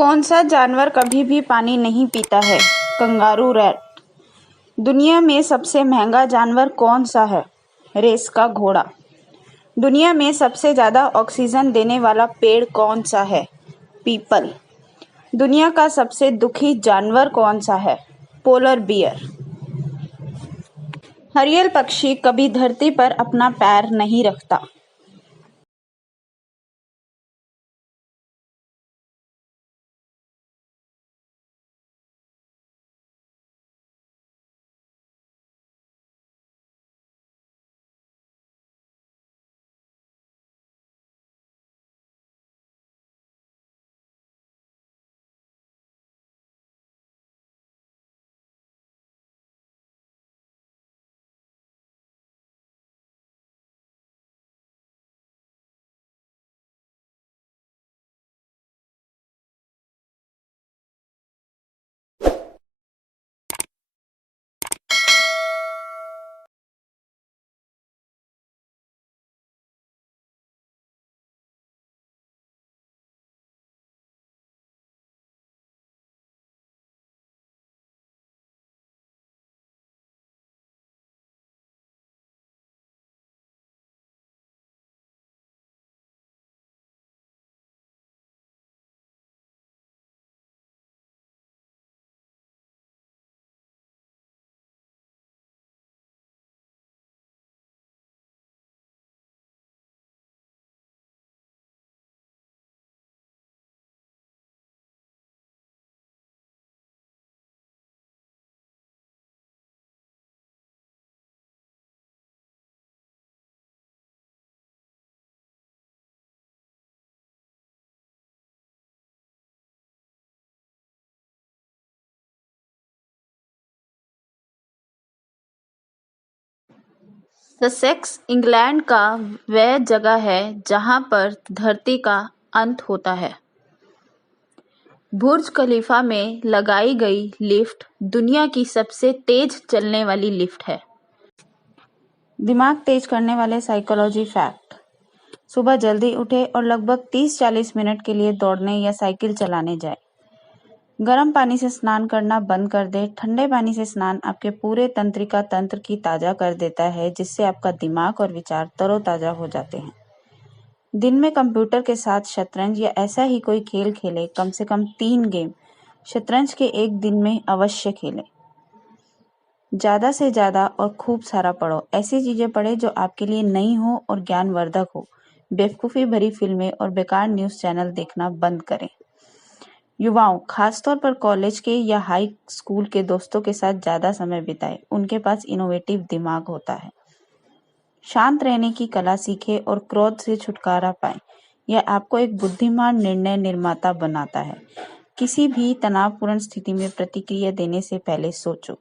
कौन सा जानवर कभी भी पानी नहीं पीता है? Kangaroo rat. दुनिया में सबसे महंगा जानवर कौन सा है? रेस का घोड़ा। दुनिया में सबसे ज्यादा ऑक्सीजन देने वाला पेड़ कौन सा है? पीपल। दुनिया का सबसे दुखी जानवर कौन सा है? Polar bear. हरियल पक्षी कभी धरती पर अपना पैर नहीं रखता। ससेक्स इंग्लैंड का वह जगह है जहां पर धरती का अंत होता है। बुर्ज खलीफा में लगाई गई लिफ्ट दुनिया की सबसे तेज चलने वाली लिफ्ट है। दिमाग तेज करने वाले साइकोलॉजी फैक्ट। सुबह जल्दी उठे और लगभग 30-40 मिनट के लिए दौड़ने या साइकिल चलाने जाए। गर्म पानी से स्नान करना बंद कर दे। ठंडे पानी से स्नान आपके पूरे तंत्रिका तंत्र की ताजा कर देता है, जिससे आपका दिमाग और विचार तरोताजा हो जाते हैं। दिन में कंप्यूटर के साथ शतरंज या ऐसा ही कोई खेल खेले। कम से कम 3 गेम शतरंज के एक दिन में अवश्य खेलें। ज्यादा से ज्यादा और खूब सारा पढ़ो। ऐसी चीजें पढ़े जो आपके लिए नई हो और ज्ञानवर्धक हो। बेवकूफी भरी फिल्में और बेकार न्यूज चैनल देखना बंद करें। युवाओं, खासतौर पर कॉलेज के या हाई स्कूल के दोस्तों के साथ ज्यादा समय बिताएं। उनके पास इनोवेटिव दिमाग होता है। शांत रहने की कला सीखें और क्रोध से छुटकारा पाएं। यह आपको एक बुद्धिमान निर्णय निर्माता बनाता है। किसी भी तनावपूर्ण स्थिति में प्रतिक्रिया देने से पहले सोचो।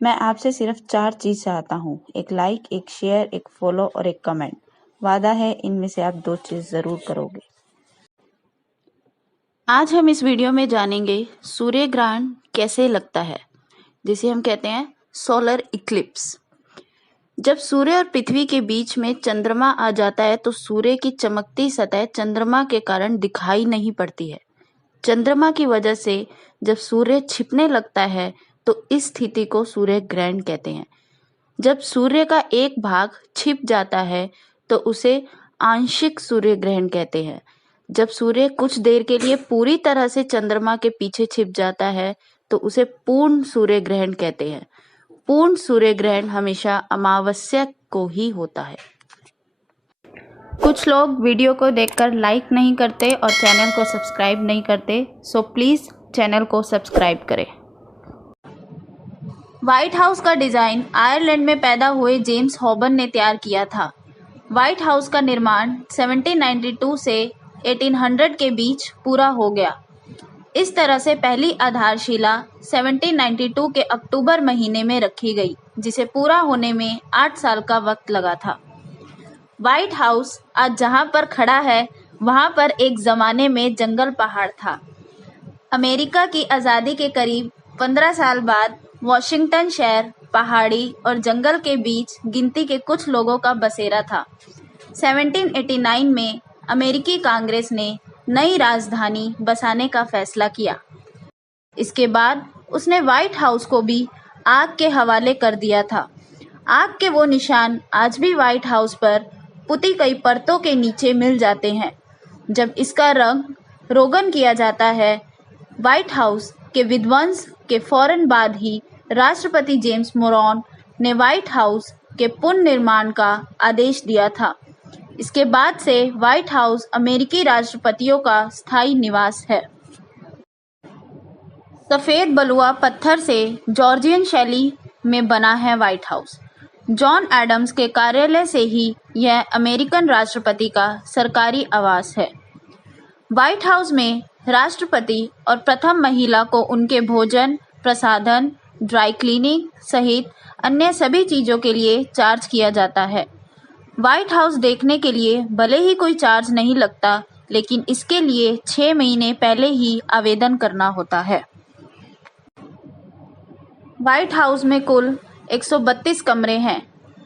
मैं आपसे सिर्फ 4 चीज चाहता हूँ: एक लाइक, एक शेयर, एक फॉलो और एक कमेंट। वादा है इनमें से आप 2 चीज जरूर करोगे। आज हम इस वीडियो में जानेंगे सूर्य ग्रहण कैसे लगता है, जिसे हम कहते हैं सोलर इक्लिप्स। जब सूर्य और पृथ्वी के बीच में चंद्रमा आ जाता है तो सूर्य की चमकती सतह चंद्रमा के कारण दिखाई नहीं पड़ती है। चंद्रमा की वजह से जब सूर्य छिपने लगता है तो इस स्थिति को सूर्य ग्रहण कहते हैं। जब सूर्य का एक भाग छिप जाता है तो उसे आंशिक सूर्य ग्रहण कहते हैं। जब सूर्य कुछ देर के लिए पूरी तरह से चंद्रमा के पीछे छिप जाता है तो उसे पूर्ण सूर्य ग्रहण कहते हैं। पूर्ण सूर्य ग्रहण हमेशा अमावस्या को ही होता है। कुछ लोग वीडियो को देखकर लाइक नहीं करते और चैनल को सब्सक्राइब नहीं करते, सो प्लीज चैनल को सब्सक्राइब करें। व्हाइट हाउस का डिजाइन आयरलैंड में पैदा हुए जेम्स हॉबन ने तैयार किया था। व्हाइट हाउस का निर्माण 1792 से 1800 के बीच पूरा हो गया। इस तरह से पहली आधारशिला 1792 के अक्टूबर महीने में रखी गई, जिसे पूरा होने में 8 साल का वक्त लगा था। व्हाइट हाउस आज जहां पर खड़ा है वहां पर एक जमाने में जंगल पहाड़ था। अमेरिका की आज़ादी के करीब 15 साल बाद वॉशिंगटन शहर पहाड़ी और जंगल के बीच गिनती के कुछ लोगों का बसेरा था। 1789 में अमेरिकी कांग्रेस ने नई राजधानी बसाने का फैसला किया। इसके बाद उसने व्हाइट हाउस को भी आग के हवाले कर दिया था। आग के वो निशान आज भी व्हाइट हाउस पर पुती कई परतों के नीचे मिल जाते हैं। जब इसका रंग रोगन किया जाता है, व्हाइट हाउस के विध्वंस के फौरन बाद ही राष्ट्रपति जेम्स मोरोन ने व्हाइट हाउस के पुनर्निर्माण का आदेश दिया था। इसके बाद से व्हाइट हाउस अमेरिकी राष्ट्रपतियों का स्थायी निवास है। सफ़ेद बलुआ पत्थर से जॉर्जियन शैली में बना है व्हाइट हाउस। जॉन एडम्स के कार्यालय से ही यह अमेरिकन राष्ट्रपति का सरकारी आवास है। व्हाइट हाउस में राष्ट्रपति और प्रथम महिला को उनके भोजन, प्रसाधन, ड्राई क्लीनिंग सहित अन्य सभी चीज़ों के लिए चार्ज किया जाता है। व्हाइट हाउस देखने के लिए भले ही कोई चार्ज नहीं लगता, लेकिन इसके लिए 6 महीने पहले ही आवेदन करना होता है। व्हाइट हाउस में कुल 132 कमरे हैं।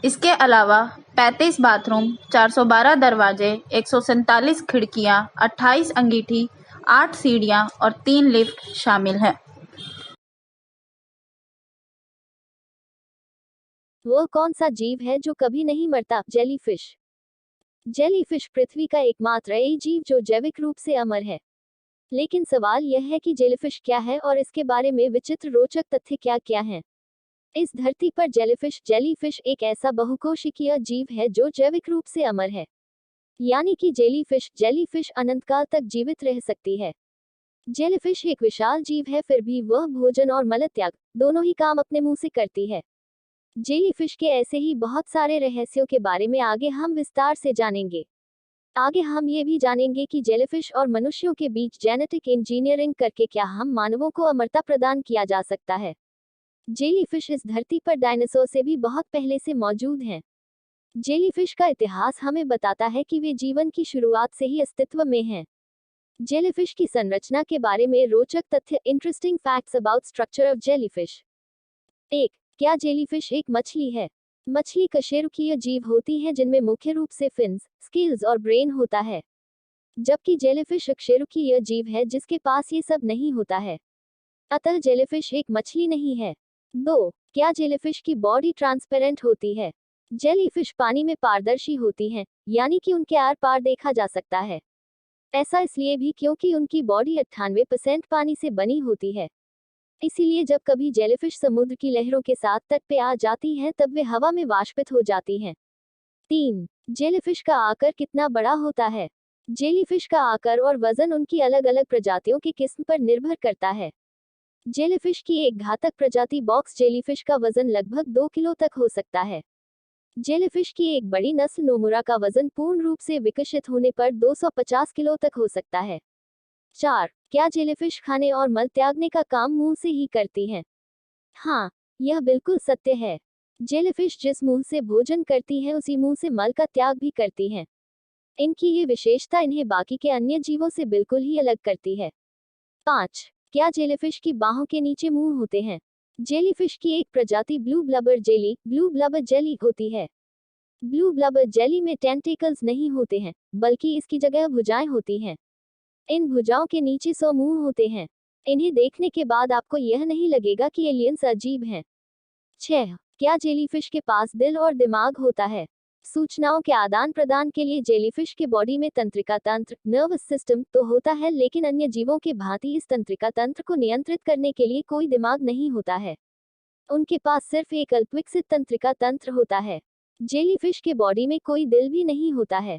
इसके अलावा 35 बाथरूम, 412 दरवाजे, 147 खिड़कियां, 28 अंगीठी, 8 सीढ़ियां और 3 लिफ्ट शामिल हैं। वह कौन सा जीव है जो कभी नहीं मरता? जेलीफिश। जेलीफिश पृथ्वी का एकमात्र ऐसा जीव जो जैविक रूप से अमर है। लेकिन सवाल यह है कि जेलीफिश क्या है और इसके बारे में विचित्र रोचक तथ्य क्या क्या हैं। इस धरती पर जेलीफिश एक ऐसा बहुकोशिकीय जीव है जो जैविक रूप से अमर है, यानी कि जेलीफिश अनंतकाल तक जीवित रह सकती है। जेलीफिश एक विशाल जीव है, फिर भी वह भोजन और मलत्याग दोनों ही काम अपने मुंह से करती है। जेलीफिश के ऐसे ही बहुत सारे रहस्यों के बारे में आगे हम विस्तार से जानेंगे। आगे हम ये भी जानेंगे कि जेलीफिश और मनुष्यों के बीच जेनेटिक इंजीनियरिंग करके क्या हम मानवों को अमरता प्रदान किया जा सकता है। जेलीफिश इस धरती पर डायनासोर से भी बहुत पहले से मौजूद हैं। जेलीफिश का इतिहास हमें बताता है कि वे जीवन की शुरुआत से ही अस्तित्व में हैं। जेलीफिश की संरचना के बारे में रोचक तथ्य, interesting facts about structure of jellyfish. 1. क्या जेलीफिश एक मछली है? मछली कशेरुकीय जीव होती हैं जिनमें मुख्य रूप से फिन्स, स्केल्स और ब्रेन होता है, जबकि जेलीफिश अकशेरुकीय जीव है जिसके पास ये सब नहीं होता है। अतः जेलीफिश एक मछली नहीं है। 2. क्या जेलीफिश की बॉडी ट्रांसपेरेंट होती है? जेलीफिश पानी में पारदर्शी होती हैं, यानी कि उनके आर पार देखा जा सकता है। ऐसा इसलिए भी क्योंकि उनकी बॉडी 98% पानी से बनी होती है। इसीलिए जब कभी जेलीफिश समुद्र की लहरों के साथ तट पे आ जाती हैं तब वे हवा में वाष्पित हो जाती हैं। 3. जेलीफिश का आकार कितना बड़ा होता है? जेलीफिश का आकार और वजन उनकी अलग अलग प्रजातियों की किस्म पर निर्भर करता है। जेलीफिश की एक घातक प्रजाति बॉक्स जेलीफिश का वजन लगभग 2 किलो तक हो सकता है। जेलीफिश की एक बड़ी नस्ल नोमुरा का वजन पूर्ण रूप से विकसित होने पर 250 किलो तक हो सकता है। 4. क्या जेलीफिश खाने और मल त्यागने का काम मुंह से ही करती हैं? हाँ, यह बिल्कुल सत्य है। जेलीफिश जिस मुंह से भोजन करती हैं उसी मुंह से मल का त्याग भी करती हैं। इनकी ये विशेषता इन्हें बाकी के अन्य जीवों से बिल्कुल ही अलग करती है। 5. क्या जेलीफिश की बाहों के नीचे मुंह होते हैं? जेलीफिश की एक प्रजाति ब्लू ब्लबर जेली होती है। ब्लू ब्लबर जेली में टेंटिकल्स नहीं होते हैं, बल्कि इसकी जगह भुजाएं होती हैं। इन भुजाओं के नीचे 100 मुंह होते हैं। इन्हें देखने के बाद आपको यह नहीं लगेगा कि एलियंस अजीब हैं। 6. क्या जेलीफिश के पास दिल और दिमाग होता है? सूचनाओं के आदान प्रदान के लिए जेलीफिश के बॉडी में तंत्रिका तंत्र, नर्वस सिस्टम तो होता है, लेकिन अन्य जीवों के भांति इस तंत्रिका तंत्र को नियंत्रित करने के लिए कोई दिमाग नहीं होता है। उनके पास सिर्फ एक अल्पविकसित तंत्रिका तंत्र होता है। जेलीफिश के बॉडी में कोई दिल भी नहीं होता है।